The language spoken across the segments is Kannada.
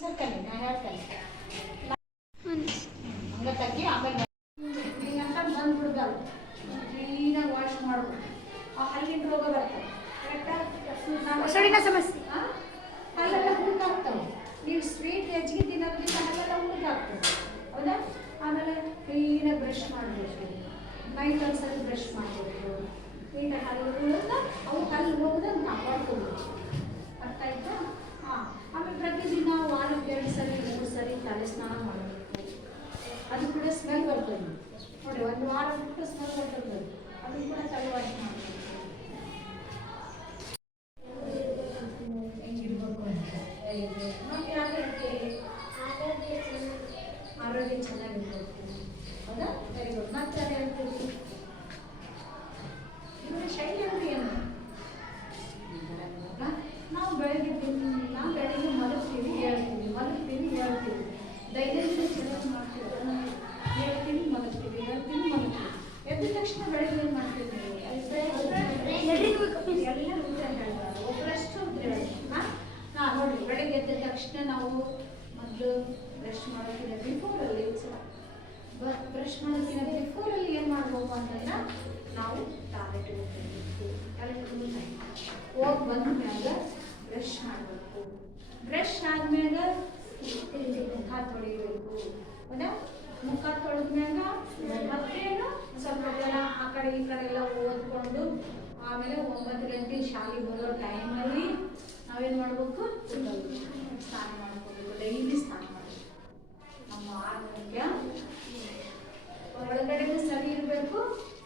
ಸರ್ಕಲ್ಲಿ ನಾ ಹೇಳ್ತೇನೆ ಹಂಗೆ ತಗ್ಗಿ ಆಮೇಲೆ ಅಂತ ಬಂದ್ಬಿಡ್ಬಾರ್ದು. ಕ್ಲೀನಾಗಿ ವಾಶ್ ಮಾಡ್ಬೋದು. ಆ ಹಲ್ಲಿನ ರೋಗ ಬರ್ತವೆ ಕರೆಕ್ಟಾಗಿ ಸಮಸ್ಯೆ ಹಲ್ಲೆಲ್ಲ ಹುಡುಕಾಗ್ತವೆ. ನೀವು ಸ್ವೀಟ್ ಹೆಚ್ಚಿಗೆ ತಿನ್ನೋದ್ರಿಂದ ಹಲ್ಲೆಲ್ಲ ಹುಡುಕಾಗ್ತವೆ ಹೌದಾ. ಆಮೇಲೆ ಕ್ಲೀನಾಗಿ ಬ್ರಷ್ ಮಾಡಬೇಕು. ನೈಟ್ ಒಂದ್ಸರಿ ಬ್ರಷ್ ಮಾಡಬೇಕು. ಕ್ಲೀನಾಗಿ ಹಲ್ಲುಗಳನ್ನ ಅವು ಹಲ್ಲು ಹೋಗೋದನ್ನು ಕಾಪಾಡ್ಕೋಬೇಕು. ಅರ್ಥ ಆಯ್ತಾ? ಹಾಂ. ಆಮೇಲೆ ಪ್ರತಿದಿನ ವಾರಕ್ಕೆ 2 ಸರಿ 3 ಸರಿ ತಲೆ ಸ್ನಾನ ಮಾಡಬೇಕು. ಅದು ಕೂಡ ಸ್ಮೆಲ್ ಬರ್ತದೆ ನೋಡಿ. 1 ವಾರ ಬಿಟ್ಟು ಸ್ಮೆಲ್ ಬರ್ತದೆ. ಅದು ಕೂಡ ತಲೆ ವಾಶ್ ಮಾಡಬೇಕು. ಹೆಂಗಿರ್ಬೇಕು ಅಂತ ನೋಡಿ. ಆರೋಗ್ಯ ಚೆನ್ನಾಗಿರ್ಬೇಕು ಹೌದಾ. Very good. ಮತ್ತೆ ಅದೇ ಹೇಳ್ತೀವಿ ಇವರ ಶೈಲಿ ಅಂದರೆ ಏನು? ನಾವು ಬೆಳಗ್ಗೆ ಮಲಗ್ತೀವಿ ಹೇಳ್ತೀವಿ ದೈನಂದಿನ ಚಲನೆ ಮಾಡ್ತೀವಿ. ಹೇಳ್ತೀವಿ ಮಲಗ್ತೀವಿ ಎದ್ದ ತಕ್ಷಣ ಬೆಳಗ್ಗೆ ಏನು ಮಾಡ್ತೀವಿ? ಎಲ್ಲ ಉತ್ತರ ಹೇಳ್ತಾರೆ. ಒಬ್ಬರಷ್ಟು ಉತ್ತರ ಹೇಳ್ತಾರೆ. ನೋಡಿ, ಬೆಳಗ್ಗೆ ಎದ್ದ ತಕ್ಷಣ ನಾವು ಮೊದಲು ಬ್ರಷ್ ಮಾಡೋಕ್ಕಿಂತ ಬಿಫೋರಲ್ಲಿ ಬ್ರಷ್ ಮಾಡೋಕ್ಕಿಂತ ಬಿಫೋರಲ್ಲಿ ಏನು ಮಾಡಬೇಕು ಅಂತಂದ್ರೆ ನಾವು ಟಾಯ್ಲೆಟ್ ಹೋಗಿ ಬಂದ ಮ್ಯಾಗ ಬ್ರಷ್ ಮಾಡಬೇಕು. ಬ್ರಷ್ ಆದ್ಮೇಲೆ ಮುಖ ತೊಳಿಬೇಕು ಹೌದಾ. ಮುಖ ತೊಳೆದ್ಮ್ಯಾಗ ಮತ್ತೇನು ಸ್ವಲ್ಪ ಜನ ಆ ಕಡೆ ಈ ಕಡೆ ಎಲ್ಲ ಓದ್ಕೊಂಡು ಆಮೇಲೆ 9 ಗಂಟೆ ಶಾಲೆಗೆ ಬರೋ ಟೈಮಲ್ಲಿ ನಾವೇನು ಮಾಡಬೇಕು? ಸ್ನಾನ ಮಾಡ್ಕೋಬೇಕು. ಡೈಲಿ ಸ್ನಾನ ಮಾಡಬೇಕು. ನಮ್ಮ ಆರೋಗ್ಯ ಒಳಗಡೆನೂ ಸರಿ ಇರಬೇಕು,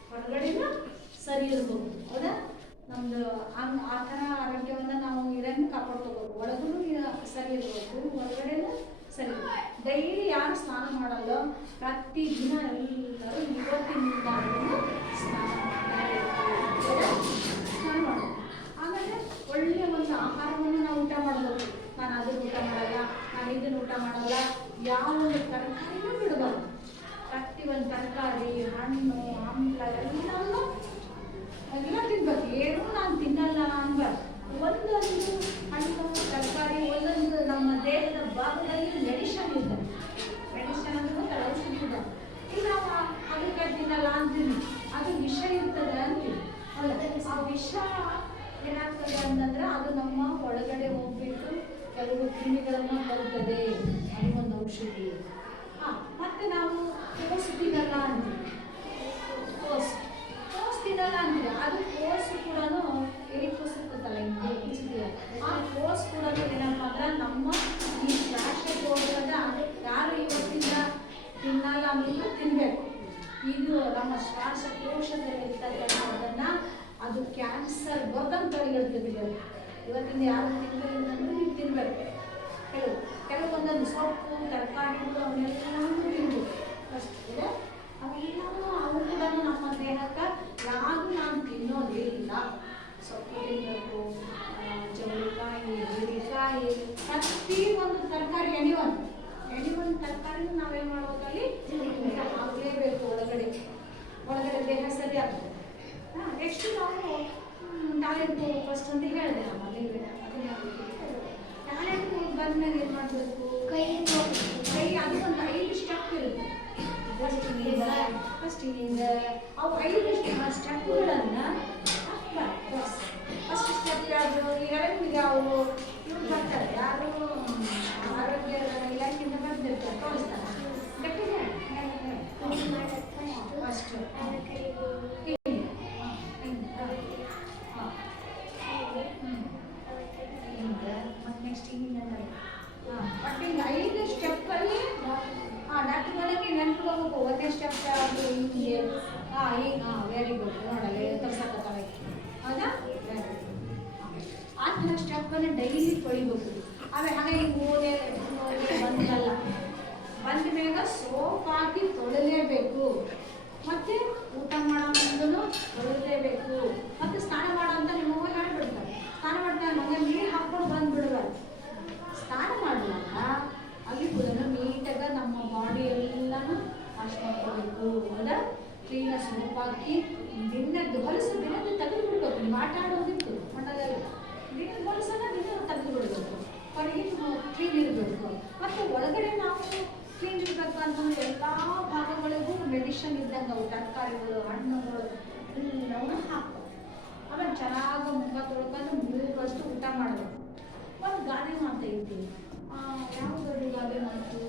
ಹೊರಗಡೆನೂ ಸರಿ ಇರಬೇಕು ಹೌದಾ. ನಮ್ಮದು ಆ ಥರ ಆರೋಗ್ಯವನ್ನು ನಾವು ಇದನ್ನು ಕಾಪಾಡ್ಕೋಬೇಕು. ಒಳಗೂ ಸರಿ ಇರಬೇಕು, ಹೊರಗಡೆನೂ ಸರಿ. ಡೈಲಿ ಯಾರು ಸ್ನಾನ ಮಾಡಲ್ಲ, ಪ್ರತಿದಿನ ಎಲ್ಲರೂ ಇವತ್ತಿನಿಂದ ಸ್ನಾನ ಮಾಡಬೇಕು. ಆಮೇಲೆ ಒಳ್ಳೆಯ ಒಂದು ಆಹಾರವನ್ನು ನಾವು ಊಟ ಮಾಡಬೇಕು. ನಾನು ಅದನ್ನು ಊಟ ಮಾಡಲ್ಲ, ನಾನು ಇದನ್ನು ಊಟ ಮಾಡಲ್ಲ, ಯಾವ ಒಂದು ತರಕಾರಿನೂ ಬಿಡಬಾರ್ದು. ಪ್ರತಿಯೊಂದು ತರಕಾರಿ, ಹಣ್ಣು, ಹಂಪಲ ಎಲ್ಲ ತಿನ್ಬೇಕು. ಏನೂ ನಾನು ತಿನ್ನಲ್ಲ ಅನ್ಬಾರ್ದು. ಒಂದೊಂದು ಹಣ್ಣು ತರಕಾರಿ ಒಂದೊಂದು ನಮ್ಮ ದೇಹದ ಭಾಗದಲ್ಲಿ ಮೆಡಿಷನ್ ಇದೆ. ಮೆಡಿಷನ್ ಅಂದ್ರೆ ಔಷಧಿ ಇದೆ. ಈಗ ನಾವು ಹಾಗಲಕಾಯಿ ತಿನ್ನಲ್ಲ ಅಂತೀನಿ, ಅದು ವಿಷ ಇರ್ತದೆ ಅಂತೀವಿ ಅಲ್ಲ. ಆ ವಿಷ ಏನಾಗ್ತದೆ ಅಂತಂದ್ರೆ ಅದು ನಮ್ಮ ಒಳಗಡೆ ಹೋಗ್ಬಿಟ್ಟು ಕೆಲವು ಕ್ರಿಮಿಗಳನ್ನು ಬರುತ್ತದೆ. ಅದು ಒಂದು ಔಷಧಿ. ಮತ್ತೆ ನಾವು ಕೋಸು ತಿನ್ನಲ್ಲ ಅಂತೀವಿ. ಕೋಸು ತಿನ್ನಲ್ಲ ಅಂತೀವಿ. ಅದು ಕೋಸು ಕೂಡ ಎಲಿಕೋಸು ಇರ್ತದಲ್ಲ, ಆ ಕೋಸು ಕೂಡ ಏನಪ್ಪ ಅಂದ್ರೆ ನಮ್ಮ ಈ ಶ್ವಾಸಕೋಶದ ಯಾರು ಇವತ್ತಿಂದ ತಿನ್ನಲ್ಲ ಅಂದ್ರೆ ತಿನ್ನಬೇಕು. ಇದು ನಮ್ಮ ಶ್ವಾಸಕೋಶದಲ್ಲಿರ್ತಕ್ಕಂಥದ್ದನ್ನು ಅದು ಕ್ಯಾನ್ಸರ್ ಬರ್ದಂಗೆ ತಡೆಗಟ್ತದೆ. ಇವತ್ತಿಂದ ಯಾರು ತಿನ್ನಲಿಲ್ಲ ಅಂದ್ರೆ ನೀವು ತಿನ್ನಬೇಕು. ಕೆಲವೊಂದೊಂದು ಸೊಪ್ಪು ತರಕಾರಿಗಳು ಅವನ್ನೆಲ್ಲವೂ ತಿನ್ಬೇಕು ಅಷ್ಟೇ. ಅವೆಲ್ಲವೂ ಅವು ಕೂಡ ನಮ್ಮ ದೇಹಕ್ಕೆ ಯಾರು ನಾನು ತಿನ್ನೋದಿಲ್ಲ. ಸೊಪ್ಪು ತಿನ್ನಬೇಕು, ಜವಳಿಕಾಯಿ, ಹೀರೆಕಾಯಿ, ಪ್ರತಿಯೊಂದು ತರಕಾರಿ ಎಣಿವೊಂದು ತರಕಾರಿನೂ ನಾವೇನು ಮಾಡ್ಬೇಕಲ್ಲಿ ಊಟ ಆಗಲೇಬೇಕು. ಒಳಗಡೆ ದೇಹ ಸರಿ ಆಗ್ತದೆ. ನೆಕ್ಸ್ಟ್ ನಾವು ಟ್ಯಾಲೆಂಟ್ ಫಸ್ಟ್ ಅಂತ ಹೇಳಿದೆ. ನಮ್ಮ ಟ್ಯಾಲೆಂಟ್ ಬಂದ್ಮೇಲೆ ಏನು ಮಾಡಬೇಕು? ಕೈ ಅದು ಒಂದು 5 ಸ್ಟೆಪ್ ಇರುತ್ತೆ. ಫಸ್ಟ್ ಅವು 5 ಸ್ಟೆಪ್ಗಳನ್ನು ಫಸ್ಟ್ ಸ್ಟೆಪ್ ಯಾವುದು? ಈಗ ಅವರು ಇವ್ರು ಬರ್ತಾರೆ, ಯಾರು ಆರೋಗ್ಯ ಇಲಾಖೆಯಿಂದ ಬಂದಿರ್ತಾರೆ, ತೋರಿಸ್ತಾರೆ. ಗಟ್ಟಿಗೆ ಫಸ್ಟ್ ನೆಕ್ಸ್ಟ್ ಹಿಂಗೆ ಬಟ್ ಈಗ 5 ಸ್ಟೆಪ್ಪಲ್ಲಿ ಡಾಕ್ಟರ್ ಬಂದಾಗ ನೆನ್ಪಿಡ್ಬೇಕು. 1ನೇ ಸ್ಟೆಪ್ ಯಾವುದು? ಹಿಂಗೆ ವೆರಿ ಗುಡ್. ನೋಡಲ್ಲ ತೋರ್ಸಕ್ಕೆ ಹೌದಾ. ಆ ಥರ ಸ್ಟೆಪ್ಪನ್ನು ಡೈಲಿ ತೊಳಿಬೇಕು. ಆಮೇಲೆ ಹಾಗೆ ಈಗ ಓದೆ ಬಂದಲ್ಲ, ಬಂದ ಮೇಲೆ ಸೋಪ್ ಹಾಕಿ ತೊಳಲೇಬೇಕು. ಮತ್ತು ಊಟ ಮಾಡೋ ಮುಂದೂ ತೊಳಲೇಬೇಕು. ಮತ್ತು ಸ್ನಾನ ಮಾಡೋ ಅಂತ ನಿಮ್ಮವ್ವ ಹೇಳ್ಬಿಡ್ತಾರೆ. ಸ್ನಾನ ಮಾಡ್ತಾರೆ ಮಗ ನೀರು ಹಾಕ್ಕೊಂಡು ಬಂದುಬಿಡ್ಬಾರ್ದು. ಸ್ನಾನ ಮಾಡುವಾಗ ಅಲ್ಲಿ ಕೂಡ ನೀಟಾಗಿ ನಮ್ಮ ಬಾಡಿ ಎಲ್ಲನೂ ವಾಶ್ ಮಾಡ್ಕೋಬೇಕು ಹೌದಾ. ಕ್ಲೀನಾಗಿ ಸೋಪ್ ಹಾಕಿ ದಿನದ್ದು ಹೊಲಸು ದಿನದ್ದು ತೆಗೆದು ಬಿಡ್ಬೇಕು. ನೀವು ಆಟ ಆಡೋದಿತ್ತು ಮಣ್ಣದಲ್ಲಿ ದಿನದ ಹೊಲಸನ್ನು ದಿನ ತೆಗೆದು ಬಿಡಬೇಕು. ಹೊರಗೆ ಕ್ಲೀನ್ ಇರಬೇಕು. ಒಳಗಡೆ ನಾವು ಕ್ಲೀನ್ ಇರಬೇಕು ಅಂತಂದ್ರೆ ಎಲ್ಲ ಭಾಗಗಳಿಗೂ ಮೆಡಿಷನ್ ಇದ್ದಂಗೆ ಅವು ತರಕಾರಿಗಳು ಹಣ್ಣುಗಳು ಎಲ್ಲವೂ ಹಾಕ್ಬೇಕು. ಆಮೇಲೆ ಚೆನ್ನಾಗಿ ಮುಖ ತೊಳ್ಕೊಂಡು 3 ವರ್ಷ ಊಟ ಮಾಡಬೇಕು. ಒಂದು ಗಾದೆ ಮಾತು ಐತಿ, ಯಾವುದಾದ್ರು ಗಾದೆ ಮಾತು?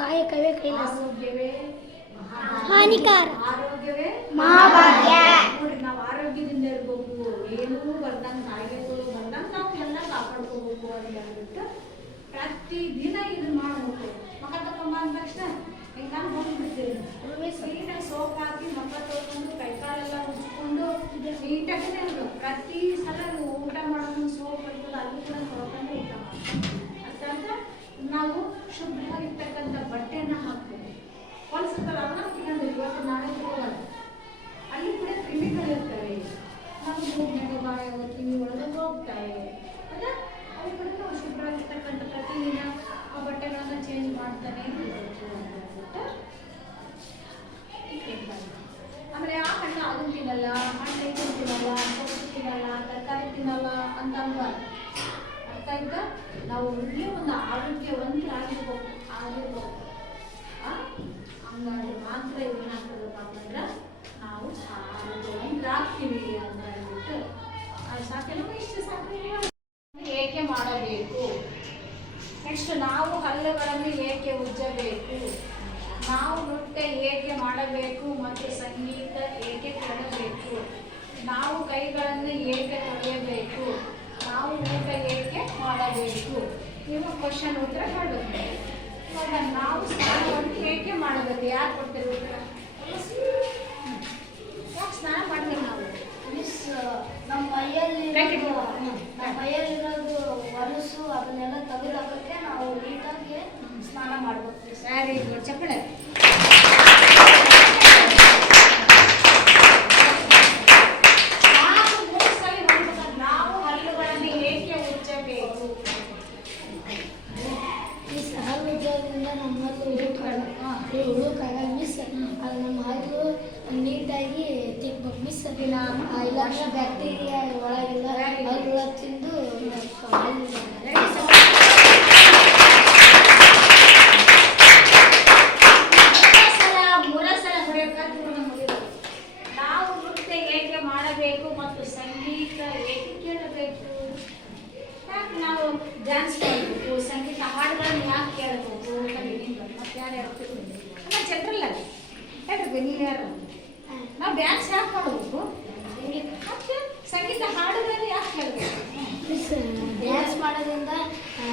ಕಾಯಕವೇ ಕೈಲಾಸ, ಆರೋಗ್ಯವೇ ಹಾನಿಕಾರ, ಆರೋಗ್ಯವೇ ಮಹಾಭಾಗ್ಯ. ನೋಡಿ, ನಾವು ಆರೋಗ್ಯದಿಂದ ಇರ್ಬೇಕು, ಏನೂ ಬರ್ದಂಗೆ ಕಾಯಿಲೆಗಳು ಬರ್ದಂಗೆ ನಾವು ಎಲ್ಲ ಕಾಪಾಡ್ಕೋಬೇಕು ಅಂತ ಹೇಳ್ಬಿಟ್ಟು ಪ್ರತಿದಿನ ಇದನ್ನ ಮಾಡಬೇಕು. ಮಕ್ಕ ತಗೊಂಬ ಅಂದ ತಕ್ಷಣ ಈಗ ನಾನು ಹೋಗ್ಬಿಡ್ತೀನಿ, ನೀಟಾಗಿ ಸೋಪ್ ಹಾಕಿ ಮಕ್ಕ ತೊಳ್ಕೊಂಡು ಕೈಕಾಲೆಲ್ಲ ಉಜ್ಕೊಂಡು ನೀಟಾಗಿ ಪ್ರತಿ ಸಲ ನೀವು ಊಟ ಮಾಡೋದು ಸೋಪ್ ಬರ್ತದೆ ಅಲ್ಲಿ ಕೂಡ ತೊಳ್ಕೊಂಡು ಊಟ ಮಾಡ್ತೀವಿ. ಅಷ್ಟಂತ ನಾವು ಶುದ್ಧವಾಗಿರ್ತಕ್ಕಂಥ ಬಟ್ಟೆಯನ್ನು ಹಾಕ್ಬೇಕು. ಹೊಲಿಸುತ್ತಲ್ಲ ಅದನ್ನ ತಿನ್ನೋದು ಇವತ್ತು ನಾಳೆ ತಗೋಬಾರ್ದು. ಅಲ್ಲಿ ಕೂಡ ಕ್ರಿಮಿಗಳಿರ್ತವೆ, ನಾವು ಮೂಗ್ನಾಗ ಬಾಯ ಕಿವಿ ಒಳಗೆ ಹೋಗ್ತವೆ. ಅಲ್ಲ ಅವು ಕೂಡ ನಾವು ಶುಭ್ರವಾಗಿರ್ತಕ್ಕಂಥ ಪ್ರತಿದಿನ ಆ ಬಟ್ಟೆಗಳನ್ನು ಚೇಂಜ್ ಮಾಡ್ತಾನೆ ಇರಬೇಕು ಅಂತ ಹೇಳ್ಬಿಟ್ಟು. ಆಮೇಲೆ ಆ ಹಣ್ಣು ಅದನ್ನು ತಿನ್ನಲ್ಲ, ಹಣ್ಣು ಇದನ್ನು ತಿನ್ನಲ್ಲ, ಸೊಪ್ಪು ತಿನ್ನಲ್ಲ, ತರಕಾರಿ ತಿನ್ನಲ್ಲ ಅಂತ ಅನ್ಬಾರ್ದು. ಅರ್ಥ ಆಯ್ತಾ? ನಾವು ಒಳ್ಳೆ ಒಂದು ಆರೋಗ್ಯವಂತರಾಗಿರ್ಬೇಕು. ಹಂಗಾಗಿ ಮಾತ್ರ ಏನಾಗ್ತದಪ್ಪ ಅಂತಂದ್ರೆ ನಾವು ಆರೋಗ್ಯವಂತರಾಗ್ತೀವಿ ಅಂತ ಹೇಳ್ಬಿಟ್ಟು ಸಾಕೆಲ್ಲ ಇಷ್ಟು ಸಾಕು. ಏಕೆ ಮಾಡಬೇಕು? ನೆಕ್ಸ್ಟ್ ನಾವು ಹಲ್ಲುಗಳನ್ನು ಏಕೆ ಉಜ್ಜಬೇಕು? ನಾವು ನೃತ್ಯ ಏಕೆ ಮಾಡಬೇಕು ಮತ್ತು ಸಂಗೀತ ಏಕೆ ಕೇಳಬೇಕು? ನಾವು ಕೈಗಳನ್ನು ಏಕೆ ತೊಳೆಯಬೇಕು? ನಾವು ಊಟ ಏಕೆ ಮಾಡಬೇಕು? ನೀವು ಕ್ವಶನ್ ಉತ್ತರ ಮಾಡಬೇಕು. ಇವಾಗ ನಾವು ಸ್ನಾನವನ್ನು ಏಕೆ ಮಾಡಬೇಕು? ಯಾರು ಕೊಡ್ತೇವೆ ಉತ್ತರ? ಯಾಕೆ ಸ್ನಾನ ಮಾಡ್ತೀವಿ ನಾವು? ಮಿಸ್, ನಮ್ಮ ಮೈಯಲ್ಲಿರೋದು ಹೊಲಸು ಅದನ್ನೆಲ್ಲ ತೆಗೆದಾಕಕ್ಕೆ ನಾವು ನೀಟಾಗಿ ಸ್ನಾನ ಮಾಡಬೇಕು. ಸರಿ, ಚಪ್ಪಳೆ. ನಾವು ಹಲ್ಲುಗಳನ್ನು ಏಕೆ ಉಜ್ಜಬೇಕು? ಮಿಸ್, ಹಲ್ಲು ಉಜ್ಜೋದ್ರಿಂದ ನಮ್ಮ ಹಲ್ಲು ಹುಳುಕಾಗಲ್ಲ ಮಿಸ್. ಅದು ನಮ್ಮ ಹಲ್ಲು ನೀಟಾಗಿ ತಿಕ್ಬೇಕು ಮಿಸ್. ಇಲ್ಲಾಂದ್ರೆ ಬ್ಯಾಕ್ಟೀರಿಯಾ ಒಳಗಿಲ್ಲ ಹಲ್ಲು ಒಳಗೆ ತಿಂದು ನಾವು ನೃತ್ಯ ಏಕೆ ಮಾಡಬೇಕು ಮತ್ತು ಸಂಗೀತ ಏಕೆ ಕೇಳಬೇಕು? ಯಾಕೆ ನಾವು ಡ್ಯಾನ್ಸ್ ಮಾಡಬೇಕು, ಸಂಗೀತ ಹಾಡುಗಳನ್ನು ಯಾಕೆ ಕೇಳಬೇಕು? ಮತ್ತೆ ಯಾರು ಹೇಳ್ಬೇಕು? ನಮ್ಮ ಜನರಲ್ಲ ಹೇಳ್ಬೇಕು, ನೀವು ಯಾರು? ನಾವು ಡ್ಯಾನ್ಸ್ ಯಾಕೆ ಮಾಡಬೇಕು? ಮತ್ತೆ ಸಂಗೀತ ಹಾಡುಗಳನ್ನು ಯಾಕೆ ಕೇಳಬೇಕು? ಮಿಸ್, ಡ್ಯಾನ್ಸ್ ಮಾಡೋದ್ರಿಂದ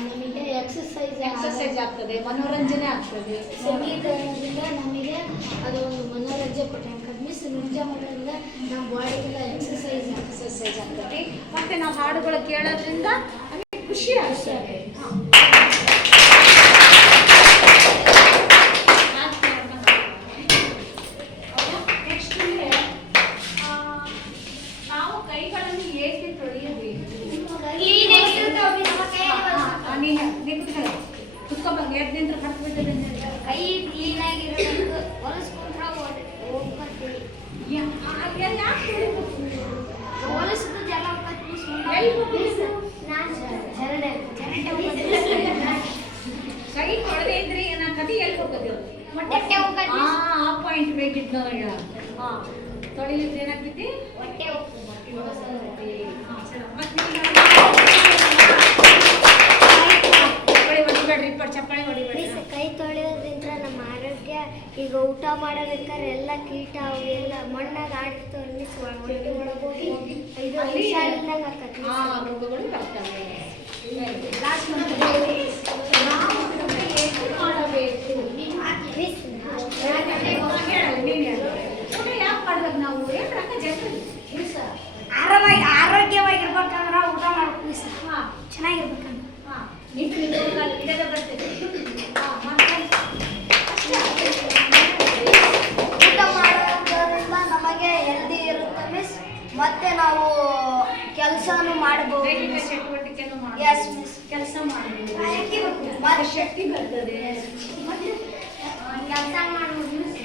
ನಮಗೆ ಎಕ್ಸಸೈಸ್ ಆಗ್ತದೆ, ಮನೋರಂಜನೆ ಆಗ್ತದೆ. ಸಂಗೀತ ಅನ್ನೋದ್ರಿಂದ ನಮಗೆ ಅದು ಒಂದು ಮನೋರಂಜನೆ ಕೊಟ್ಟಂಗೆ ಮಿಸ್. ನೃತ್ಯ ಮಾಡೋದ್ರಿಂದ ನಮ್ಮ ಬಾಡಿಗೆಲ್ಲ ಎಕ್ಸಸೈಸ್ ಆಗ್ತದೆ. ಮತ್ತೆ ನಾವು ಹಾಡುಗಳು ಕೇಳೋದ್ರಿಂದ ನಮಗೆ ಖುಷಿ ಆಗ್ತದೆ. ನೆಕ್ಸ್ಟ್ ನಾವು ಕೈಗಳನ್ನು ಏಕೆ ತೊಳೆಯಬೇಕು? ಕುತ್ಕೊಂಬಂಗ 2 ದಿನ ಕಟ್ಬಿಟ್ಟಿದೆ. ಕೈ ಕ್ಲೀನಾಗಿರಬೇಕು, ಹೊಲಸ್ಕೊಂಡ್ರೆ ಹೋಗ್ಬರ್ತೀವಿ. ಹೊಲಸಿದ್ದು ಜಲ ಕೈ ತೊಳೆದೇ ಇದ್ರಿ ನಾ ಕದಿ ಎಲ್ಲಿ ಹೋಗೋದು? ಆ ಪಾಯಿಂಟ್ ಬೇಕಿತ್ತು ನನಗೆ. ತೊಳಿಲಿದ್ರೆ ಏನಾಗ್ತೈತಿ? ಹೊಟ್ಟೆ ಚಪ್ಪಾಳಿ ಹೊಡಿಬೇಡಿ. ಕೈ ತೊಳೆಯೋದ್ರಿಂದ ನಮ್ಮ ಆರೋಗ್ಯ, ಈಗ ಊಟ ಮಾಡಬೇಕಾದ್ರೆ ಎಲ್ಲ ಕೀಟ ಅವೆಲ್ಲ ಮಣ್ಣಾಗ ಆಡಿರ್ತಾವೆ ಮಿಸ್. ಒಳಗೋಗಿ ಇದು ಹುಷಾರಿಲ್ದಂಗ ಆಕತಿ. ರೋಗಗಳು ಬರ್ತವೆ. ಮಾಡಬೇಕು ಮಿಸ್, ಯಾಕೆ ಮಾಡ್ಬೇಕು ನಾವು? ಆರೋಗ್ಯವಾಗಿರ್ಬೇಕಂದ್ರೆ ಊಟ ಮಾಡ್ಬೇಕು ಮಿಸ್. ಚೆನ್ನಾಗಿರ್ಬೇಕಂದ್ರೆ ಇಡದ ಬರ್ತದೆ. ಊಟ ಮಾಡೋದ್ರಿಂದ ನಮಗೆ ಹೆಲ್ದಿ ಇರುತ್ತೆ ಮಿಸ್. ಮತ್ತೆ ನಾವು ಕೆಲಸನೂ ಮಾಡಬಹುದು, ಚಟುವಟಿಕೆನೂ Yes, miss. ಕೆಲಸ ಮಾಡಬಹುದು, ಶಕ್ತಿ ಬರ್ತದೆ. ಮತ್ತೆ ಕೆಲಸ ಮಾಡಬಹುದು ಮಿಸ್.